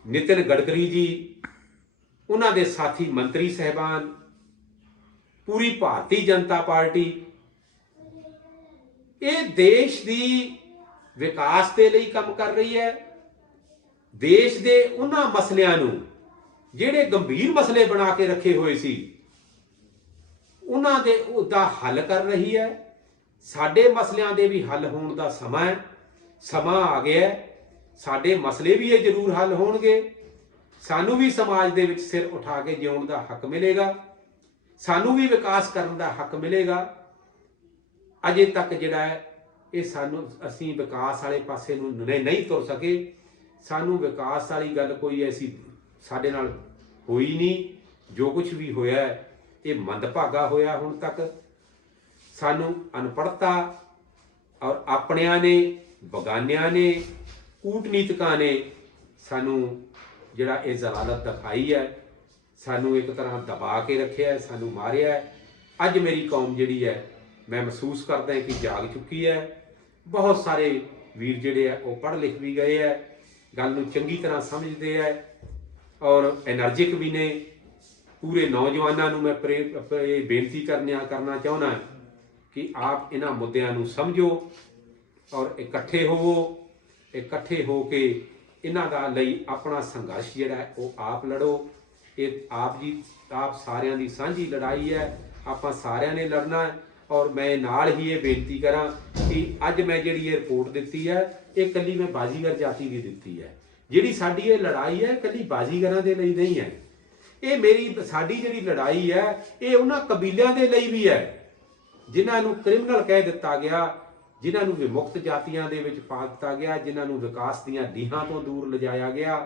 ਨਿਤਿਨ ਗਡਕਰੀ ਜੀ, ਉਹਨਾਂ ਦੇ ਸਾਥੀ ਮੰਤਰੀ ਸਾਹਿਬਾਨ, ਪੂਰੀ ਭਾਰਤੀ ਜਨਤਾ ਪਾਰਟੀ ਇਹ ਦੇਸ਼ ਦੀ ਵਿਕਾਸ ਦੇ ਲਈ ਕੰਮ ਕਰ ਰਹੀ ਹੈ। ਦੇਸ਼ ਦੇ ਉਹਨਾਂ ਮਸਲਿਆਂ ਨੂੰ ਜਿਹੜੇ ਗੰਭੀਰ ਮਸਲੇ ਬਣਾ ਕੇ ਰੱਖੇ ਹੋਏ ਸੀ ਉਹਨਾਂ ਦੇ ਉਹਦਾ ਹੱਲ ਕਰ ਰਹੀ ਹੈ। ਸਾਡੇ ਮਸਲਿਆਂ ਦੇ ਵੀ ਹੱਲ ਹੋਣ ਦਾ ਸਮਾਂ ਹੈ, ਸਮਾਂ ਆ ਗਿਆ ਹੈ। ਸਾਡੇ ਮਸਲੇ ਵੀ ਇਹ ਜ਼ਰੂਰ ਹੱਲ ਹੋਣਗੇ। ਸਾਨੂੰ ਵੀ ਸਮਾਜ ਦੇ ਵਿੱਚ ਸਿਰ ਉਠਾ ਕੇ ਜਿਉਣ ਦਾ ਹੱਕ ਮਿਲੇਗਾ, ਸਾਨੂੰ ਵੀ ਵਿਕਾਸ ਕਰਨ ਦਾ ਹੱਕ ਮਿਲੇਗਾ। ਅਜੇ ਤੱਕ ਜਿਹੜਾ ਹੈ ਇਹ ਸਾਨੂੰ ਅਸੀਂ ਵਿਕਾਸ ਵਾਲੇ ਪਾਸੇ ਨੂੰ ਨਹੀਂ ਤੁਰ ਸਕੇ। ਸਾਨੂੰ ਵਿਕਾਸ ਵਾਲੀ ਗੱਲ ਕੋਈ ਐਸੀ ਸਾਡੇ ਨਾਲ ਹੋਈ ਨਹੀਂ। ਜੋ ਕੁਝ ਵੀ ਹੋਇਆ ਇਹ ਮੰਦਭਾਗਾ ਹੋਇਆ ਹੁਣ ਤੱਕ। ਸਾਨੂੰ ਅਨਪੜ੍ਹਤਾ ਔਰ ਆਪਣਿਆਂ ਨੇ, ਬਗਾਨਿਆਂ ਨੇ, ਕੂਟਨੀਤਿਕਾਂ ਨੇ ਸਾਨੂੰ ਜਿਹੜਾ ਇਹ ਜ਼ਲਾਲਤ ਦਿਖਾਈ ਹੈ, ਸਾਨੂੰ ਇੱਕ ਤਰ੍ਹਾਂ ਦਬਾ ਕੇ ਰੱਖਿਆ, ਸਾਨੂੰ ਮਾਰਿਆ ਹੈ। ਅੱਜ ਮੇਰੀ ਕੌਮ ਜਿਹੜੀ ਹੈ ਮੈਂ ਮਹਿਸੂਸ ਕਰਦਾ ਕਿ ਜਾਗ ਚੁੱਕੀ ਹੈ। ਬਹੁਤ ਸਾਰੇ ਵੀਰ ਜਿਹੜੇ ਆ ਉਹ ਪੜ੍ਹ ਲਿਖ ਵੀ ਗਏ ਹੈ, ਗੱਲ ਨੂੰ ਚੰਗੀ ਤਰ੍ਹਾਂ ਸਮਝਦੇ ਹੈ ਔਰ ਐਨਰਜਿਕ ਵੀ ਨੇ। ਪੂਰੇ ਨੌਜਵਾਨਾਂ ਨੂੰ ਮੈਂ ਬੇਨਤੀ ਕਰਨਾ ਚਾਹੁੰਦਾ ਕਿ ਆਪ ਇਹਨਾਂ ਮੁੱਦਿਆਂ ਨੂੰ ਸਮਝੋ ਔਰ ਇਕੱਠੇ ਹੋਵੋ। ਇਕੱਠੇ ਹੋ ਕੇ ਇਹਨਾਂ ਦਾ ਲਈ ਆਪਣਾ ਸੰਘਰਸ਼ ਜਿਹੜਾ ਹੈ ਉਹ ਆਪ ਲੜੋ। ਇਹ ਆਪ ਸਾਰਿਆਂ ਦੀ ਸਾਂਝੀ ਲੜਾਈ ਹੈ, ਆਪਾਂ ਸਾਰਿਆਂ ਨੇ ਲੜਨਾ ਹੈ। ਔਰ ਮੈਂ ਨਾਲ ਹੀ ਇਹ ਬੇਨਤੀ ਕਰਾਂ ਕਿ ਅੱਜ ਮੈਂ ਜਿਹੜੀ ਇਹ ਰਿਪੋਰਟ ਦਿੱਤੀ ਹੈ ਇਹ ਇਕੱਲੀ ਮੈਂ ਬਾਜ਼ੀਗਰ ਜਾਤੀ ਦੀ ਦਿੱਤੀ ਹੈ। ਜਿਹੜੀ ਸਾਡੀ ਇਹ ਲੜਾਈ ਹੈ ਇਕੱਲੀ ਬਾਜ਼ੀਗਰਾਂ ਦੇ ਲਈ ਨਹੀਂ ਹੈ। ਇਹ ਸਾਡੀ ਜਿਹੜੀ ਲੜਾਈ ਹੈ ਇਹ ਉਹਨਾਂ ਕਬੀਲਿਆਂ ਦੇ ਲਈ ਵੀ ਹੈ ਜਿਨ੍ਹਾਂ ਨੂੰ ਕ੍ਰਿਮੀਨਲ ਕਹਿ ਦਿੱਤਾ ਗਿਆ, ਜਿਨ੍ਹਾਂ ਨੂੰ ਵਿਮੁਕਤ ਜਾਤੀਆਂ ਦੇ ਵਿੱਚ ਪਾ ਦਿੱਤਾ ਗਿਆ, ਜਿਨ੍ਹਾਂ ਨੂੰ ਵਿਕਾਸ ਦੀਆਂ ਲੀਹਾਂ ਤੋਂ ਦੂਰ ਲਿਜਾਇਆ ਗਿਆ।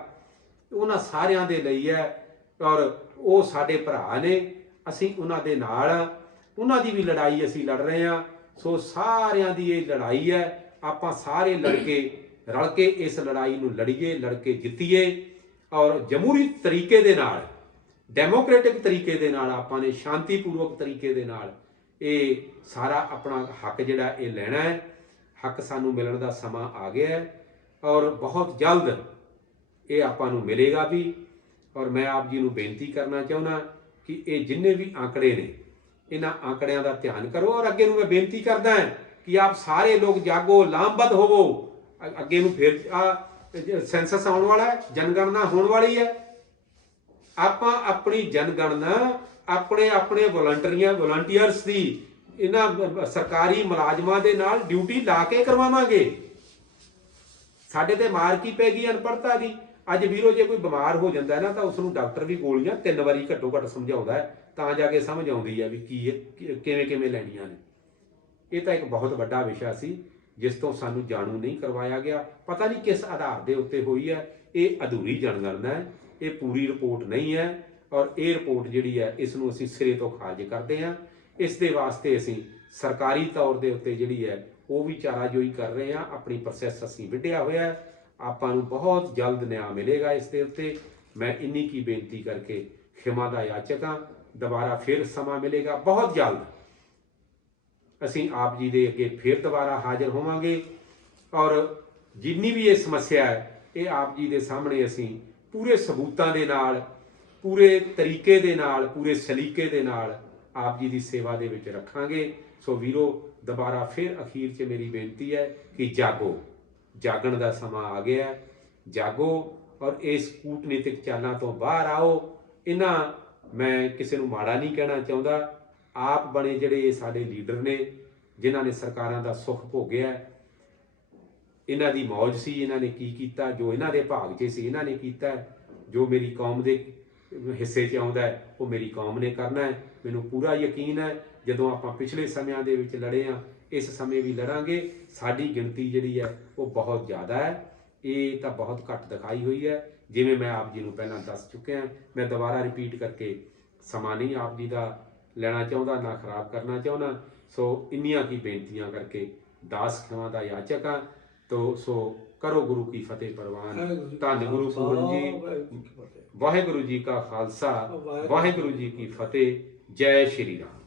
ਉਹਨਾਂ ਸਾਰਿਆਂ ਦੇ ਲਈ ਹੈ ਔਰ ਉਹ ਸਾਡੇ ਭਰਾ ਨੇ। ਅਸੀਂ ਉਹਨਾਂ ਦੇ ਨਾਲ, ਉਹਨਾਂ ਦੀ ਵੀ ਲੜਾਈ ਅਸੀਂ ਲੜ ਰਹੇ ਹਾਂ। ਸੋ ਸਾਰਿਆਂ ਦੀ ਇਹ ਲੜਾਈ ਹੈ। ਆਪਾਂ ਸਾਰੇ ਰਲ ਕੇ ਇਸ ਲੜਾਈ ਨੂੰ ਲੜੀਏ, ਲੜ ਕੇ ਜਿੱਤੀਏ ਔਰ ਜਮਹੂਰੀ ਤਰੀਕੇ ਦੇ ਨਾਲ, ਡੈਮੋਕ੍ਰੈਟਿਕ ਤਰੀਕੇ ਦੇ ਨਾਲ, ਆਪਾਂ ਨੇ ਸ਼ਾਂਤੀਪੂਰਵਕ ਤਰੀਕੇ ਦੇ ਨਾਲ ਇਹ ਸਾਰਾ ਆਪਣਾ ਹੱਕ ਜਿਹੜਾ ਇਹ ਲੈਣਾ ਹੈ। ਹੱਕ ਸਾਨੂੰ ਮਿਲਣ ਦਾ ਸਮਾਂ ਆ ਗਿਆ ਹੈ ਔਰ ਬਹੁਤ ਜਲਦ ਇਹ ਆਪਾਂ ਨੂੰ ਮਿਲੇਗਾ ਵੀ। ਔਰ ਮੈਂ ਆਪ ਜੀ ਨੂੰ ਬੇਨਤੀ ਕਰਨਾ ਚਾਹੁੰਦਾ ਕਿ ਇਹ ਜਿੰਨੇ ਵੀ ਆંકੜੇ ਨੇ ਇਹਨਾਂ ਆંકੜਿਆਂ ਦਾ ਧਿਆਨ ਕਰੋ। ਔਰ ਅੱਗੇ ਨੂੰ ਮੈਂ ਬੇਨਤੀ ਕਰਦਾ ਕਿ ਆਪ ਸਾਰੇ ਲੋਕ ਜਾਗੋ, ਲਾਮਬੱਧ ਹੋਵੋ। ਅੱਗੇ ਨੂੰ ਫਿਰ ਸੈਂਸਸ ਆਉਣ ਵਾਲਾ ਹੈ, ਜਨਗਣਨਾ ਹੋਣ ਵਾਲੀ ਹੈ। ਆਪਾਂ ਆਪਣੀ ਜਨਗਣਨਾ ਆਪਣੇ ਵਲੰਟੀਅਰਸ ਦੀ ਇਹਨਾਂ ਸਰਕਾਰੀ ਮੁਲਾਜ਼ਮਾਂ ਦੇ ਨਾਲ ਡਿਊਟੀ ਲਾ ਕੇ ਕਰਵਾਵਾਂਗੇ। ਸਾਡੇ ਤੇ ਮਾਰ ਕੀ ਪੈ ਗਈ ਅਨਪੜ੍ਹਤਾ ਦੀ। ਅੱਜ ਵੀਰੋ ਜੇ ਕੋਈ ਬਿਮਾਰ ਹੋ ਜਾਂਦਾ ਹੈ ਨਾ ਤਾਂ ਉਸ ਨੂੰ ਡਾਕਟਰ ਵੀ ਗੋਲੀਆਂ 3 ਵਾਰੀ ਘੱਟੋ ਘੱਟ ਸਮਝਾਉਂਦਾ ਹੈ ਤਾਂ ਜਾ ਕੇ ਸਮਝ ਆਉਂਦੀ ਹੈ ਵੀ ਕਿਵੇਂ ਲੈਣੀਆਂ ਨੇ। ਇਹ ਤਾਂ ਇੱਕ ਬਹੁਤ ਵੱਡਾ ਵਿਸ਼ਾ ਸੀ ਜਿਸ ਤੋਂ ਸਾਨੂੰ ਜਾਣੂ ਨਹੀਂ ਕਰਵਾਇਆ ਗਿਆ। ਪਤਾ ਨਹੀਂ ਕਿਸ ਆਧਾਰ ਦੇ ਉੱਤੇ ਹੋਈ ਹੈ। ਇਹ ਅਧੂਰੀ ਜਨਗਣਨਾ ਹੈ, ਇਹ ਪੂਰੀ ਰਿਪੋਰਟ ਨਹੀਂ ਹੈ ਔਰ ਇਹ ਰਿਪੋਰਟ ਜਿਹੜੀ ਹੈ ਇਸ ਨੂੰ ਅਸੀਂ ਸਿਰੇ ਤੋਂ ਖਾਰਜ ਕਰਦੇ ਹਾਂ। ਇਸ ਦੇ ਵਾਸਤੇ ਅਸੀਂ ਸਰਕਾਰੀ ਤੌਰ ਦੇ ਉੱਤੇ ਜਿਹੜੀ ਹੈ ਉਹ ਵੀ ਚਾਰਾਜੋਈ ਕਰ ਰਹੇ ਹਾਂ। ਆਪਣੀ ਪ੍ਰੋਸੈਸ ਅਸੀਂ ਵਿੱਢਿਆ ਹੋਇਆ ਹੈ। ਆਪਾਂ ਨੂੰ ਬਹੁਤ ਜਲਦ ਨਿਆਂ ਮਿਲੇਗਾ ਇਸ ਦੇ ਉੱਤੇ। ਮੈਂ ਇੰਨੀ ਕੀ ਬੇਨਤੀ ਕਰਕੇ ਖਿਮਾ ਦਾ ਯਾਚਕ ਹਾਂ। ਦੁਬਾਰਾ ਫਿਰ ਸਮਾਂ ਮਿਲੇਗਾ ਬਹੁਤ ਜਲਦ। ਅਸੀਂ ਆਪ ਜੀ ਦੇ ਅੱਗੇ ਫਿਰ ਦੁਬਾਰਾ ਹਾਜ਼ਰ ਹੋਵਾਂਗੇ ਔਰ ਜਿੰਨੀ ਵੀ ਇਹ ਸਮੱਸਿਆ ਹੈ ਇਹ ਆਪ ਜੀ ਦੇ ਸਾਹਮਣੇ ਅਸੀਂ ਪੂਰੇ ਸਬੂਤਾਂ ਦੇ ਨਾਲ, ਪੂਰੇ ਤਰੀਕੇ ਦੇ ਨਾਲ, ਪੂਰੇ ਸਲੀਕੇ ਦੇ ਨਾਲ ਆਪ ਜੀ ਦੀ ਸੇਵਾ ਦੇ ਵਿੱਚ ਰੱਖਾਂਗੇ। ਸੋ ਵੀਰੋ ਦੁਬਾਰਾ ਫਿਰ ਅਖੀਰ 'ਚ ਮੇਰੀ ਬੇਨਤੀ ਹੈ ਕਿ ਜਾਗੋ, ਜਾਗਣ ਦਾ ਸਮਾਂ ਆ ਗਿਆ ਹੈ। ਜਾਗੋ ਔਰ ਇਸ ਕੂਟਨੀਤਿਕ ਚਾਲਾਂ ਤੋਂ ਬਾਹਰ ਆਓ। ਮੈਂ ਕਿਸੇ ਨੂੰ ਮਾੜਾ ਨਹੀਂ ਕਹਿਣਾ ਚਾਹੁੰਦਾ। ਆਪ ਬਣੇ ਜਿਹੜੇ ਇਹ ਸਾਡੇ ਲੀਡਰ ਨੇ ਜਿਨ੍ਹਾਂ ਨੇ ਸਰਕਾਰਾਂ ਦਾ ਸੁੱਖ ਭੋਗਿਆ, ਇਹਨਾਂ ਦੀ ਮੌਜ ਸੀ, ਇਹਨਾਂ ਨੇ ਕੀ ਕੀਤਾ, ਜੋ ਇਹਨਾਂ ਦੇ ਭਾਗ 'ਚ ਸੀ ਇਹਨਾਂ ਨੇ ਕੀਤਾ। ਜੋ ਮੇਰੀ ਕੌਮ ਦੇ ਹਿੱਸੇ 'ਚ ਆਉਂਦਾ ਹੈ ਉਹ ਮੇਰੀ ਕੌਮ ਨੇ ਕਰਨਾ ਹੈ। ਮੈਨੂੰ ਪੂਰਾ ਯਕੀਨ ਹੈ ਜਦੋਂ ਆਪਾਂ ਪਿਛਲੇ ਸਮਿਆਂ ਦੇ ਵਿੱਚ ਲੜੇ ਹਾਂ ਇਸ ਸਮੇਂ ਵੀ ਲੜਾਂਗੇ। ਸਾਡੀ ਗਿਣਤੀ ਜਿਹੜੀ ਹੈ ਉਹ ਬਹੁਤ ਜ਼ਿਆਦਾ ਹੈ, ਇਹ ਤਾਂ ਬਹੁਤ ਘੱਟ ਦਿਖਾਈ ਹੋਈ ਹੈ। ਜਿਵੇਂ ਮੈਂ ਆਪ ਜੀ ਨੂੰ ਪਹਿਲਾਂ ਦੱਸ ਚੁੱਕਿਆ, ਮੈਂ ਦੁਬਾਰਾ ਰਿਪੀਟ ਕਰਕੇ ਸਮਾਂ ਨਹੀਂ ਆਪ ਜੀ ਦਾ ਲੈਣਾ ਚਾਹੁੰਦਾ, ਨਾ ਖਰਾਬ ਕਰਨਾ ਚਾਹੁੰਦਾ। ਸੋ ਇੰਨੀਆਂ ਕੀ ਬੇਨਤੀਆਂ ਕਰਕੇ ਦਾਸ ਖਿਮਾ ਦਾ ਯਾਚਕ ਹਾਂ। ਤੋ ਸੋ ਕਰੋ ਗੁਰੂ ਕੀ ਫਤਿਹ ਪ੍ਰਵਾਨ। ਧੰਨ ਗੁਰੂ ਪੂਰਨ ਜੀ। ਵਾਹਿਗੁਰੂ ਜੀ ਕਾ ਖਾਲਸਾ, ਵਾਹਿਗੁਰੂ ਜੀ ਕੀ ਫਤਿਹ। ਜੈ ਸ਼੍ਰੀ ਰਾਮ।